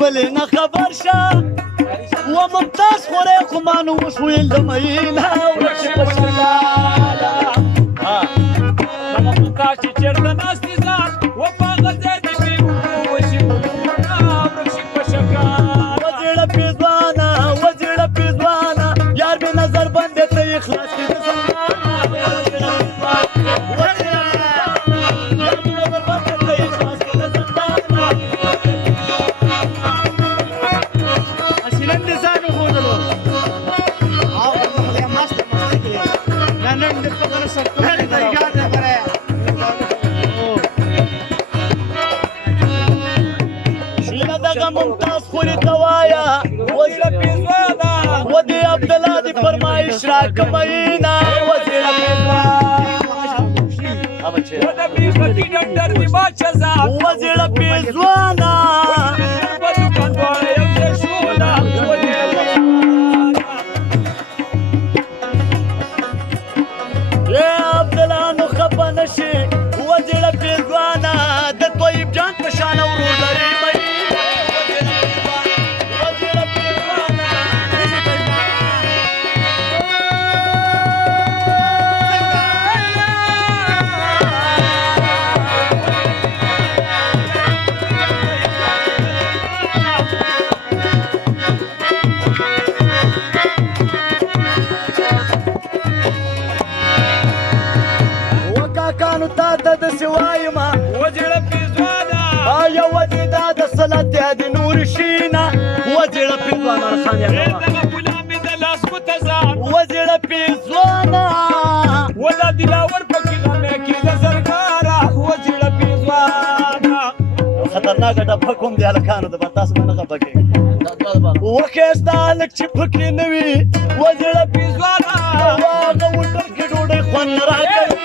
بلې نه خبر شه وممتاز خورې خو ما نو وشویل د میینه ورشي په شلاله هغه ممتاز چې چېرته ناست دي ځان و په هغه ځای دې بې اوبو وشي ګلونه ورشي په شکال وزیړه پیزوانه وزیړه پیزوانه یار مې نظر بندې ته یې خلاص کړي د ممتاز خوری توایا وزیړه پیزوانه و دې عبدالله دې فرمایش راکماینا وزیړه پیزوانه و د بیختی ډنډر دې باچه ځان وزیړه پیزوانه په دوکان دواړه یو ځای شوله ای عبدالله نو خفه نشي وزیړه پیزوانه د طیب جان په شان ورور لري کانو تا ته داسې وایم وزیړه پیزوانه آیا ودې دا د صلت د نور شینه وزیړه پیزوانه خان یې دغه ګلان مې د لاس ګوته ځان وزیړه پیزوانه و دا دلاور پکې غمې کې د زرګاره وزیړه پیزوانه خطرناکه ډبه کوم دی هلکانو د به تاسو به نه خفه کېږي وښایسته هلک چې پکې نه وي وزیړه پیزوانه هغه وټر کې ډوډۍ خوند نه راکوي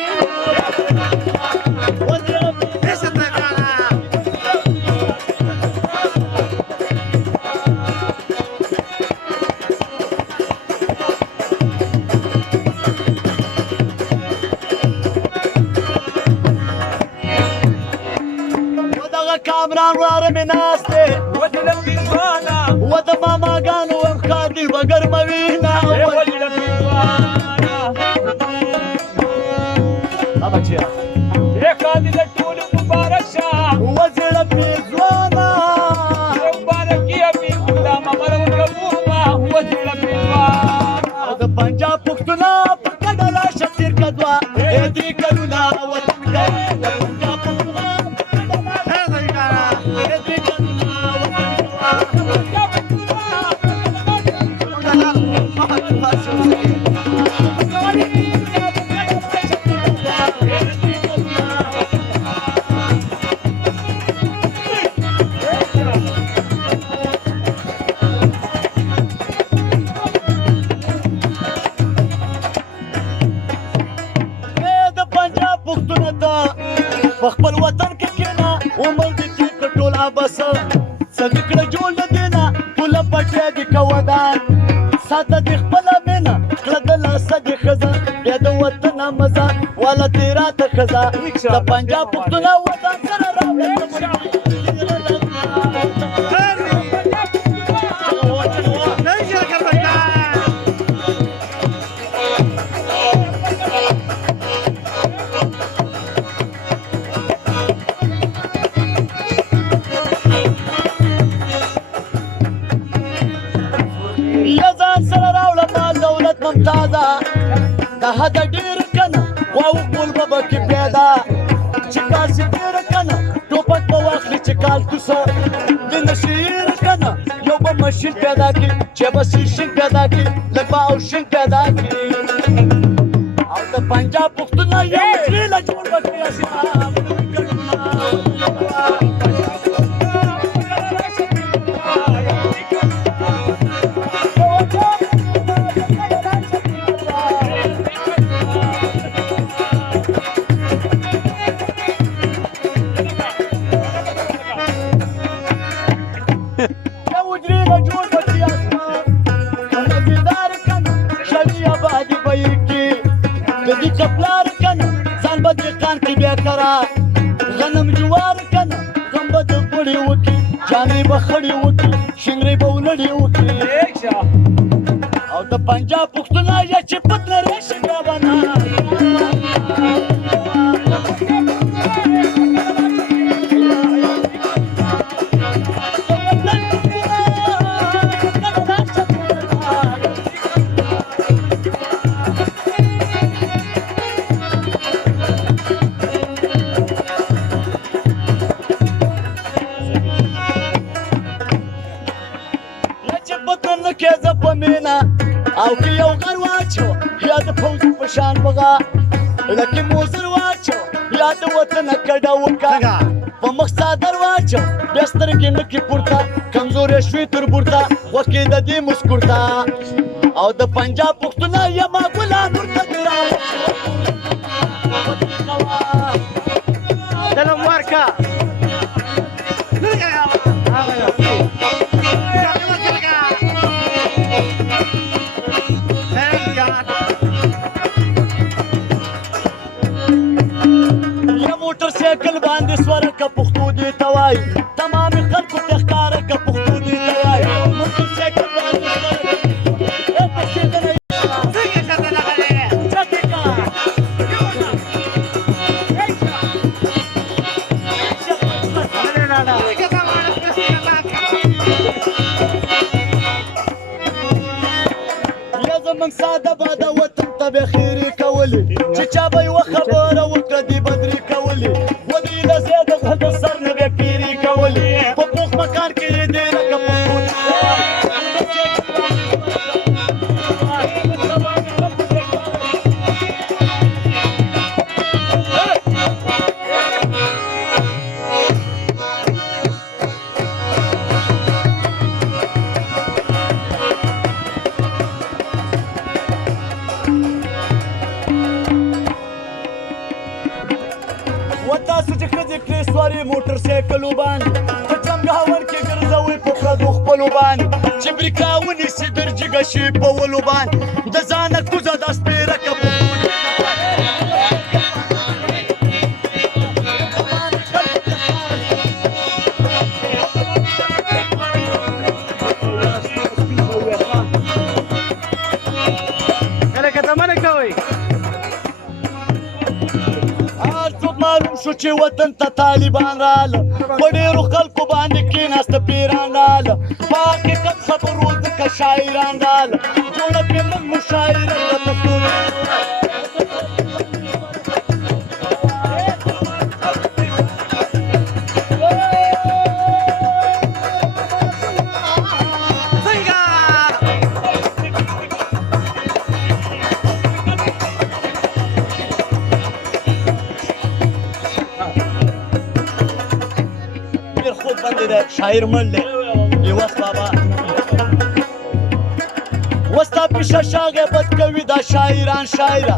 کامران واره مې ناست دی وزیړه پیزوانه و د ماماګانو ښکار دي به ګرموي نه وزیړه پیزوانه بچیا ښادي د ټولو مبارک شه وزیړه پیزوانه مبارک یې امیر غلام عمر ورکوما وزیړه پیزوانه او د پنجاب پښتونه په ګډه راشه تېر که دوه دې کلونه وطن کوي د پنجاب پښتونه په خپل وطن کې کېنه عمر دې تېر کړ ټول عبث څه دې کړه جوړ له دې نه ټوله پټیا دې که ودان ساته دې خپله مینه کړه د لاسه دې ښځه بیا د وطنه مزه واله دې راته ښځه د پنجاب پښتونه وطن سره راوړه ممتازه د حده ډېر که نه واو قول به پکې پیدا چې کال چې تېر که نه ټوپک به واخلي چې کال توسه د نشیر که نه یو به مشین پیدا کړي چې به سیشین پیدا کړي لږ به او شین پیدا کړي او د پنجاب پښتونه یو ځېله جوړ به کړي کپلار کنه ځان به دهقان کړي بیا کرار غنم جوار کنه غم به د غوړي وکړي جامې به خړې وکړي شینګري به ولړې وکړي او د پنجاب پښتونه یا چې پت لري شي بیا به نه او که یو غر واچو یا د پوځ په شان بغا لکه موزر واچو یا د وطن کډه وکا په مخ څادر واچو بیا سترګې نکې پورته کمزورې شوې تر بورته وکې د دې مسکورته او د پنجاب پښتونه یما ګلان ورته ګرا دلم ورکا موټرسایکل باندې سوره که پښتو دې ته وایي تمامې خلکو ته ښکاره که پښتو دې ته وایي موټرسایکل باندې یا زمونږ ساده باده وطن ته به خیرې کولې چې چا به یوه خبره وکړه دې بدرې کولې ودې له زیاده د سر نه به پیرې کولې په پوخ مکان کې یې دې لکه پښتو تاسو چې ښځې کړې سوارې موټرسایکلو باندې په چمګاون کې ګرځوئ په پردو خپلو باندې چې بریکا ونیسي درجګه شي په ولو باندې د ځانه کوزه دا سپېره که معلوم شو چې وطن ته طالبان راله په ډېرو خلکو باندې کېناسته پیران راله په حقیقت خبرو ځکه شاعران راله جوړه پرې موږ مشاعره د پښتو شاعر مل یوس بابا وستا پیشه شاغه بد کوي دا شاعران شاعره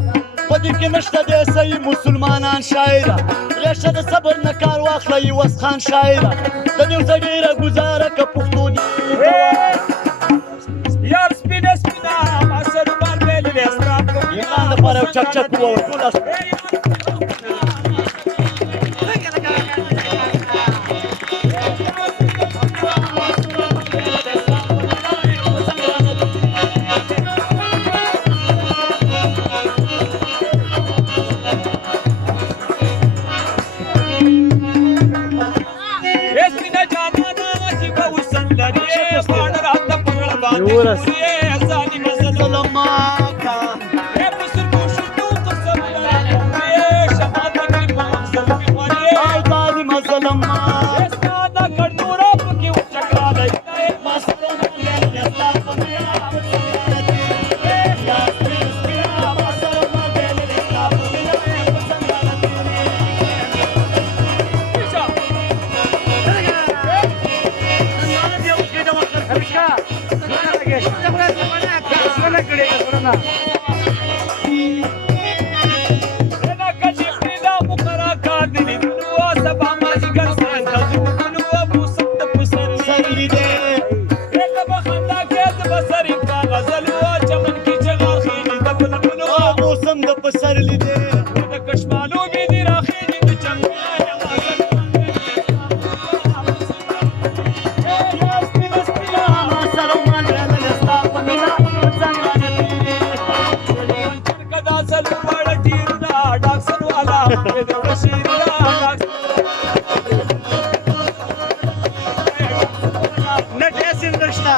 په دې کې نشته د صحیح مسلمانان شاعره ریشه د صبر نه کار واخله یوس خان شاعره د دې ډېره ګزاره که پښتو یار سپینه سپینه اثر باندې لستا ایمان لپاره یو چک چک ووایه ټول Amerika! داکسن والا د شیر نټه سندشتا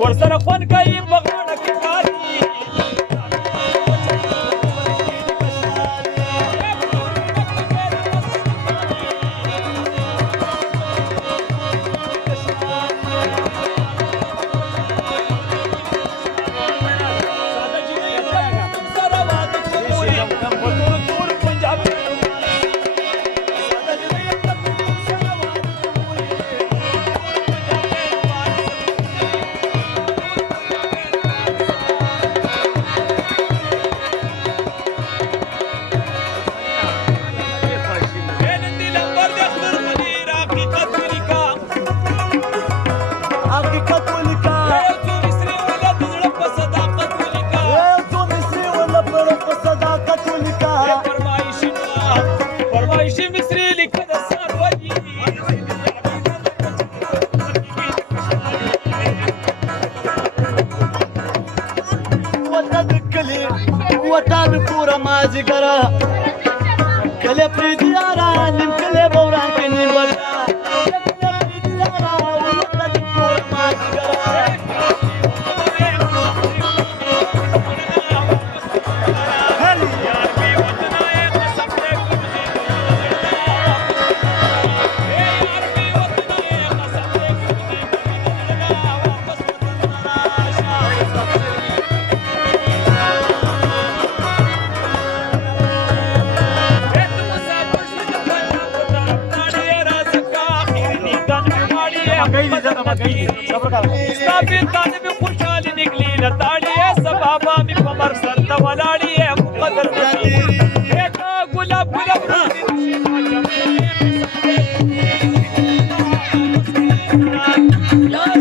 ورسره خوند کوي په غاړه کې کاري وطن پورا مازیګرا کله پریدي یارا نیم کله بوران کې نیم وطن پریدي یارا وطن پورا مازیګرا خوشحالي نکلی لتاړي سبابا می کمر سر ته ولاړي مقدر ګلاب ګلاب یا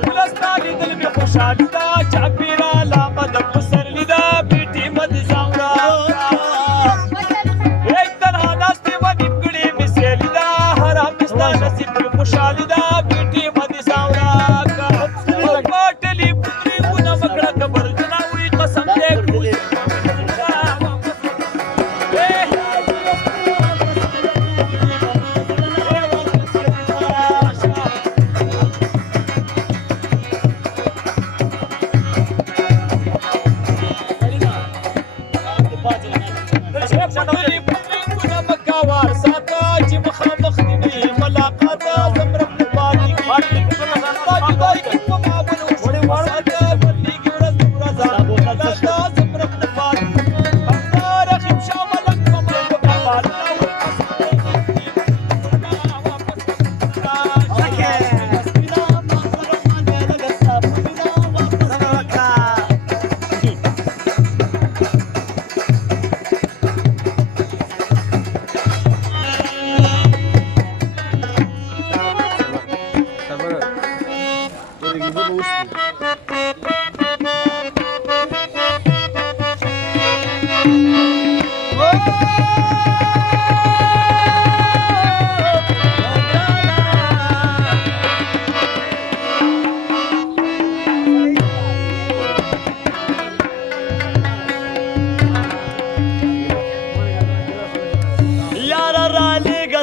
ګلستا لیدل مې خوشحالي ده چاپېریال آمد پسرلي ده بیټې مه دې ځاوړه یک تنها ناستې وه نیمګړې مې سیلي ده هره مې ستا نصیب کې خوشحالي ده بیټې مه دې ځاوړه په ټلیفون ریمونه مه کړه که برجونه وړي قسم دی کوي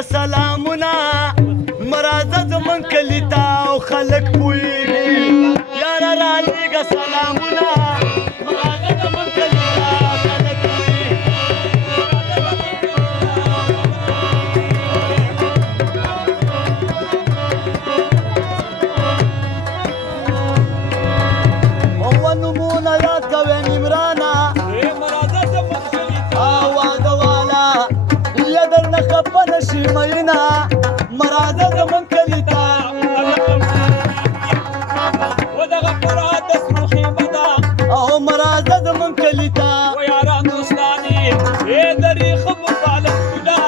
سلامونه مرازه زمون کلی ته او خلک پوهېږي یاره رالیږه سلامونه مرازه زمون کلی ته خلک پوهېږي او نومونه یاد کوې عمرانه واده والا یا درنه خفه نشي میینه مراده زمون کلي ته ودغه فرات د سرو خیمه ده او مراده زمون کلي ته و یاران دوستانې ای درې ښه مبالغونه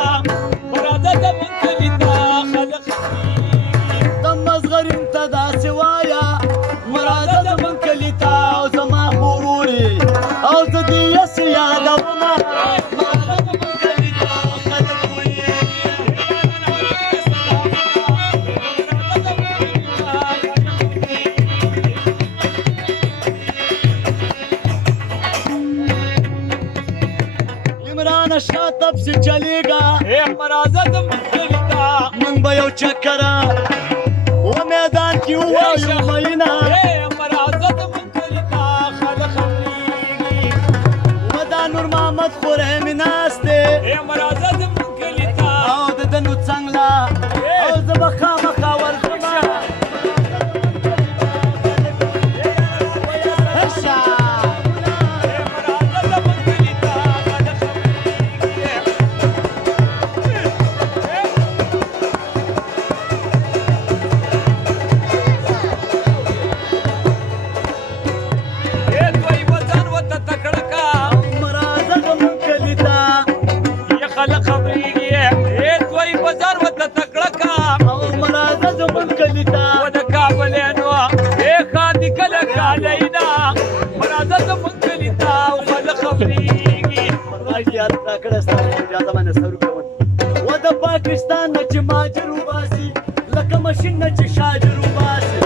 مراده زمون کلي ته خلق د مزغرین ته داسې وایه مراده زمون کلي ته او زما غروري او زه دې یسې یادومه نشا تب سے چلے گا اے مرازه زمون کلي ته من به یو چکره و میدان کې ووایو میینه اے مرازه زمون کلي ته خلق خبرېږي و دا نور محمد خوری مې ناست دی اے مرازه زمون کلي ته او د ده نو څنګله او زه به خامخا ورځمه و د پاکستان نه چې ماجر وباسي لکه ماشین نه چې شاجر وباسي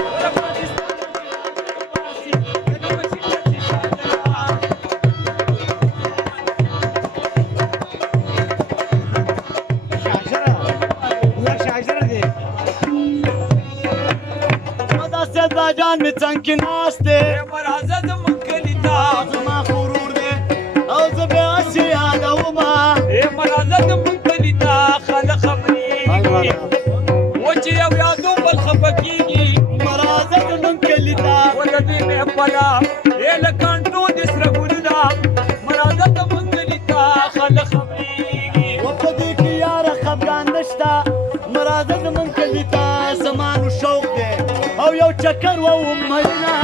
داسې ادراجان مې څنګ کې ناست دی مرازه زمون کلي ته زما غرور دی او زه بیا هسې یادومه مرازه زمون کلي ته خلق خبرېږي و چې یو یادو بل خفه کېږي مرازه زمون کلي ته و د دوی محفله ای له کانټو د سره ګلونه مرازه زمون کلي ته خلق خبرېږي و په دې کې یاره خفګان نشته مرازه زمون کلي ته زما نو شوق دی او یو چکر ووم میینه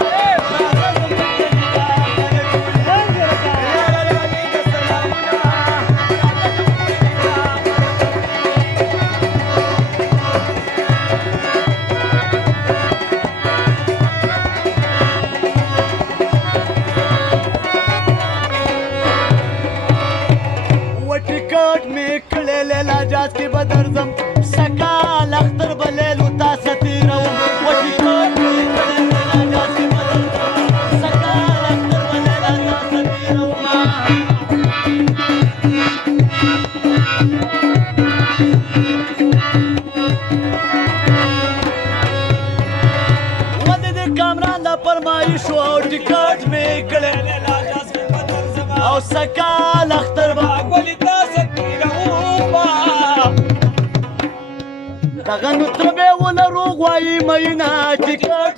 کامران لا فرمایش او ټیکټ مې کړی او سکال اختر به دغه نو تر به ولرو غوايي مینا ټیکټ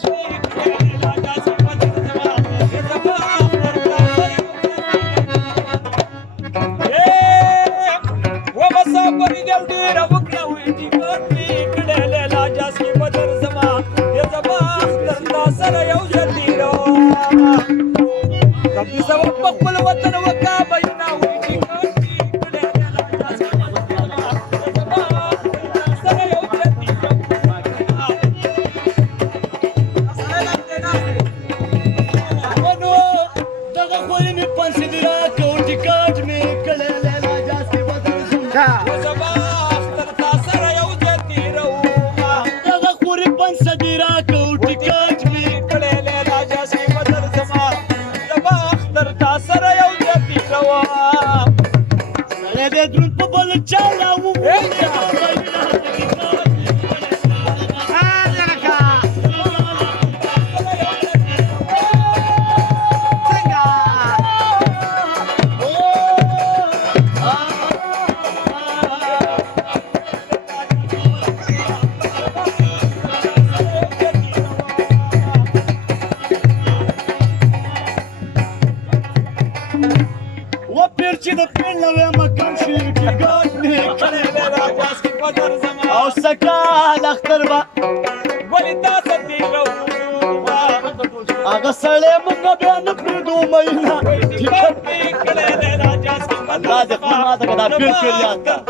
او سکال اختر به هغه سړی موږ بیا نه پرېږدو مینا الله دې خپل ما ته که دا پیر پیر یاد کړه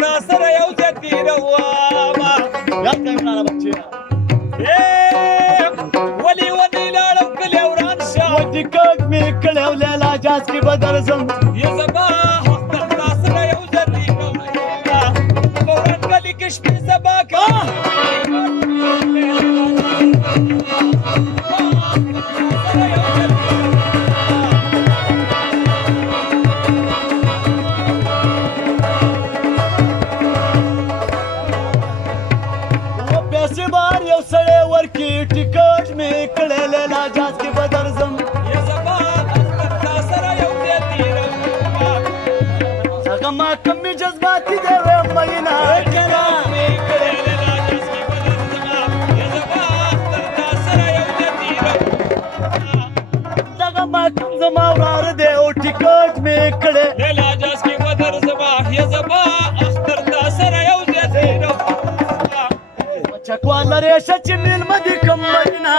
یاد کړه عمرانه بچیه و ټیکټ مې کړی او لیلا جاز کې به درځم پیسې بار یو سړی ورکړي ټیکټ مې کړی لیلا جاز کې به درځم هغه ما کمې جذباتي دی ویم مینا دغه ما کم زما وراره دی او ټیکټ مې کړی چکوال ریشه چې میلمه دي کم مینا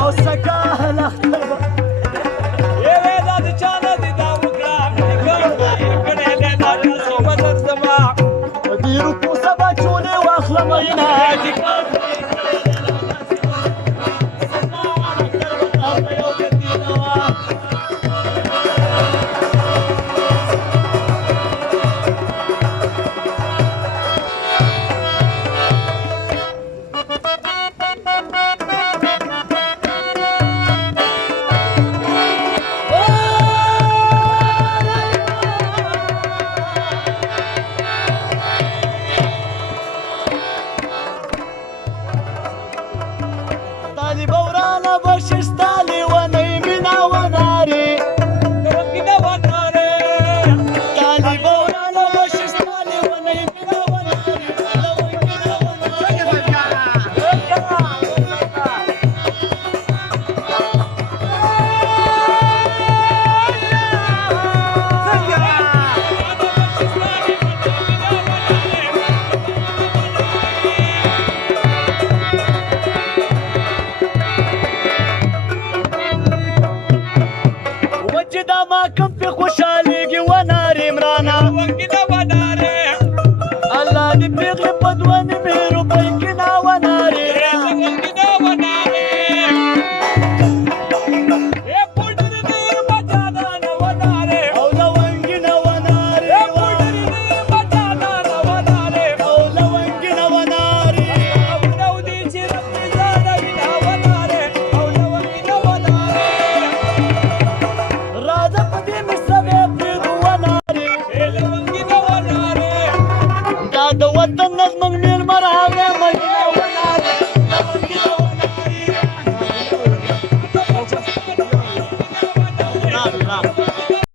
او سکال اختر به دې روپو سبا چولې واخله مینا ما کم په خوشحال